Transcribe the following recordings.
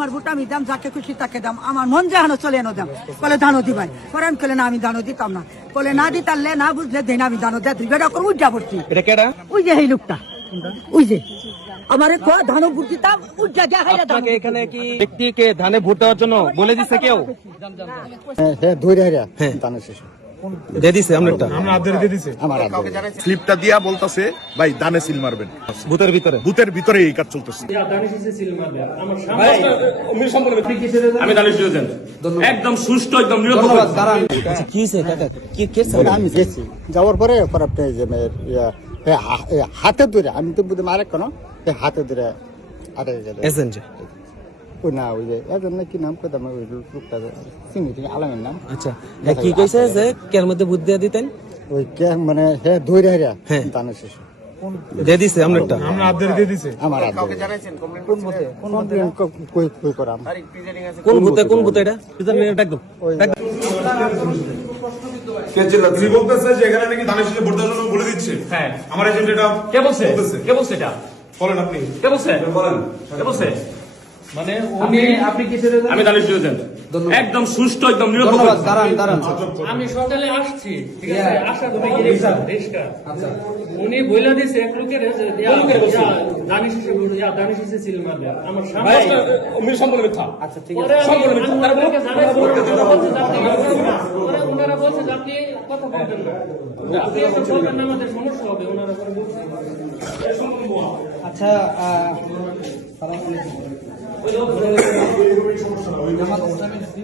আমার ভোট আমি দাম, যাকে খুশি তাকে দাম, আমার মন যেন চলে এনো দাম। বলে ধানও দিবাই, পরে আমি খেলে না, আমি ধানও দিতাম না। বলে না দিতারলে না বুঝলে দেন, আমি ধানও দেয় দুইটা করে উঠা পড়ছি। এটা কেডা? ওই যে এই লোকটা, ওই যে আমার ধানও ভোট দিতাম উঠা দেখাই। আপনাকে এখানে কি ব্যক্তিকে ধানে ভোট দেওয়ার জন্য বলে দিছে কেউ? দিয়ে দিছে আপনারটা? স্লিপটা দিয়া বলতাছে ভাই ধানে সিল মারবেন, ভূতের ভিতরে বুথের ভিতরে এই কাজ চলতেছে। আমি দানিশ দিয়েছেন একদম সুষ্ঠু, একদম নিরপেক্ষ। কি হইছে কাকা? কি কেস? আমি গেছি যাওয়ার পরে আপনি যে হাতে ধরে, আমি তো বুঝে মারে কেন হাতে ধরে আটকে গেল। এজেন্ট ওই না, ওই যে এজন কি নাম পেতাম, ওই লোকটা চিনি তিনি আলামের নাম। আচ্ছা, কি কইছে যে কের মধ্যে ভূত দিয়ে দিতেন? ওই কে মানে ধরে হারিয়া দানের শেষে দিয়ে দিছে আপনারটা? আমার কই করাম। কোন ভূতে? কোন ভূতে এটা? একদম তিনি বলতেছে যে এখানে নাকি ধানের শীষে ভোট দেওয়ার জন্য বলে দিচ্ছে। হ্যাঁ, আমার এজেন্ট এটা কে বলছে? কে বলছে এটা? বলেন আপনি। কে বলছে? বলেন। কে বলছে? মানে আপনি কি ছেড়ে দেন? আমি দানিশ দিয়েছেন একদম সুষ্ঠু, একদম নিরপেক্ষ। আমি সকালে আসছি, ঠিক আছে, আশা করে রিক্সা উনি বইলা দিছে এক লোকের দানিশ এসে সিল মারবে আমার সামনে। সম্পূর্ণ মিথ্যা। আচ্ছা ঠিক পরে ওনারা বলছে যে আপনি কথা বলবেন না, আপনি একটা বলবেন না, আমাদের সমস্যা হবে। ওনারা পরে বলছে আচ্ছা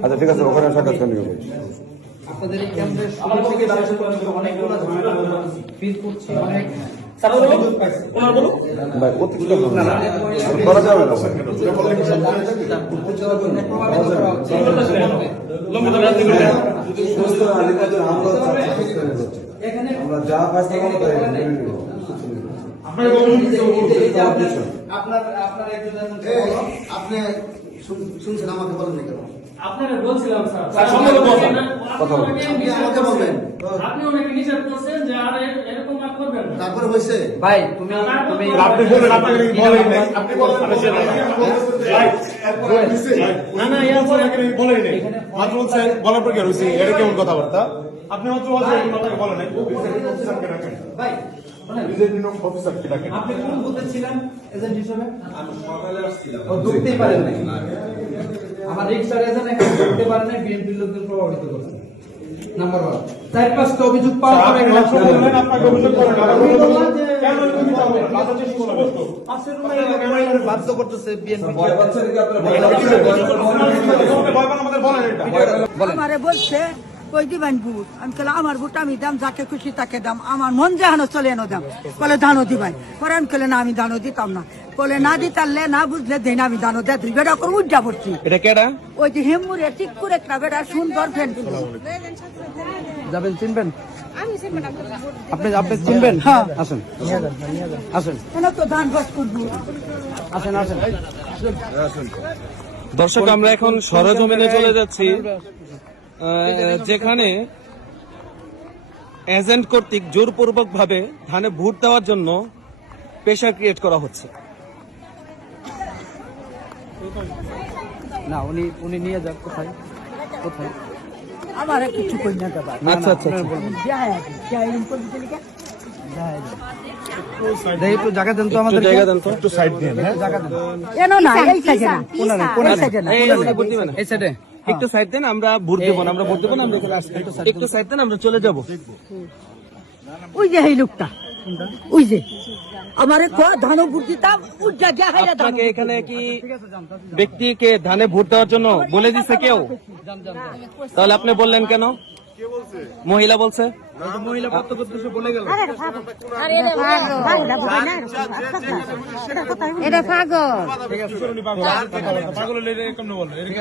আচ্ছা ঠিক আছে, ওখানে সাক্ষাৎ করে নিব। আপনাদের এই কেন্দ্রের অনেকগুলো ঝামেলা ফিল করছি, অনেক ভাই প্রত্যেকটা করা যাবে না। আমরা যা ফাইসলা করতে পারি আপনি শুনছেন আমাকে বলেন কেন? আপনারা বলছিলাম স্যার, আপনি অনেক বিচার করছেন যে আর এরকম আর করবেন না। তারপরে হয়েছে ভাই আপনি বলেন, আপনাকে বলেন নাই, আপনি বলেন না না এরপরে বলেন নাই, মাত্র বলছেন বলার পর কি হয়েছে? এটা কেমন কথাবার্তা? আপনি মাত্র বলছেন, আপনাকে বলেন নাই। অফিসারকে ডাকেন ভাই নিজের নিয়ম, অফিসারকে ডাকেন। আপনি কোন বুথে ছিলেন এজেন্ট হিসেবে? আমি সকালে আসছিলাম। ও ঢুকতেই পারেন নাই। আমার রিক্সার এজেন্ট এখানে ঢুকতে পারেন নাই, বিএনপির লোকদের প্রভাবিত করছে। নাম্বার 1, 4-5টা অভিযোগ পাওয়ার পরে আপনাকে অভিযোগ করেন বাধ্য করতেছে বিএনপি। আমারে বলছে কই দিবেন ভোট, আমি খেলে আমার ভোট আমি দাম, যাকে খুশি তাকে দাম, আমার মন যেন চলে এনো দাম। বলে ধানও দিবাই, পরে আমি খেলে না, আমি ধানও দিতাম না। বলে না দিতারলে না বুঝলে দেন, আমি ধানও দেয় দুইটা করে উঠা পড়ছি। এটা কেডা? ওই যে হেমুরে ঠিক করে একটা বেটা সুন্দর ফ্যান যাবেন, চিনবেন আপনি? আপনি চিনবেন? হ্যাঁ, আসেন আসেন তো ধান গাছ করবো। আসেন আসেন। দর্শক, আমরা এখন সরজমিনে চলে যাচ্ছি, যেখানে এজেন্ট কর্তৃক জোরপূর্বক ভাবে ধানে ভোট দেওয়ার জন্য প্রেশার ক্রিয়েট করা হচ্ছে। না উনি নিয়ে যান কোথায় কোথায়? আমার কিছু কই না দাদা। আচ্ছা আচ্ছা একটু জায়গা দেন তো, আমাদের জায়গা দেন তো, একটু সাইড দিয়ে এনো না, এই সাইডে না, কোন সাইডে না, এই সাইডে একটু সাইড দেন, আমরা ভোট দেবো না, আমরা ভোট দেবো না, আমরা এখানে আসছি। একটু সাইড দেন, আমরা চলে যাবো। ওই যে এই লোকটা, ওই যে আমার ধানও ভোট দিতাম উঠা দেখাই। আপনাকে এখানে কি ব্যক্তিকে ধানে ভোট দেওয়ার জন্য বলে দিছে কেউ? তাহলে আপনি বললেন কেন? মহিলা বলছে, মহিলা প্রত্যক্ষদর্শী বলে গেল।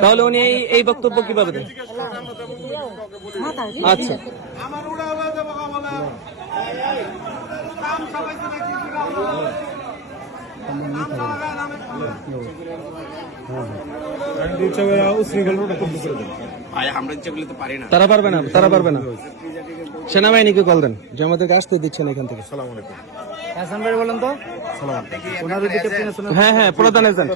তাহলে উনি এই বক্তব্য কিভাবে দেন? আচ্ছা, তারা পারবে না, তারা পারবে না। সেনাবাহিনীকে কল দেন যে আমাদেরকে আসতে দিচ্ছেন এখান থেকে। বলেন তো, হ্যাঁ হ্যাঁ, প্রধান এজেন্ট।